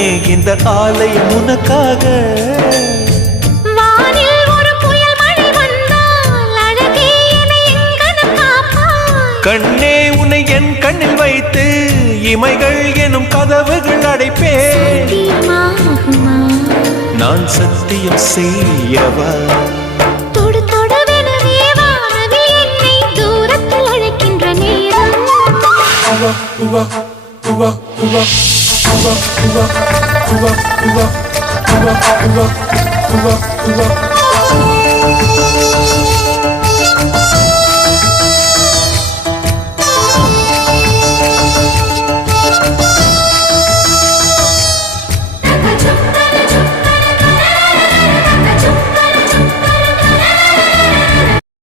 கண்ணே இந்த ஆலயம் உனக்காக. வானில் ஒரு புயல் மழை வந்தால் அழகே என்னை எங்கனம் காப்பாய். கண்ணே உன்னை என் கண்ணில் வைத்து இமைகள் எனும் கதவுகள் அடைப்பேன். சத்தியமாகுமா? நான் சத்தியம் செய்யவா? தொடு தொடுவெனவே வானவில் என்னை தூரத்தில் அழைக்கின்ற நேரம்.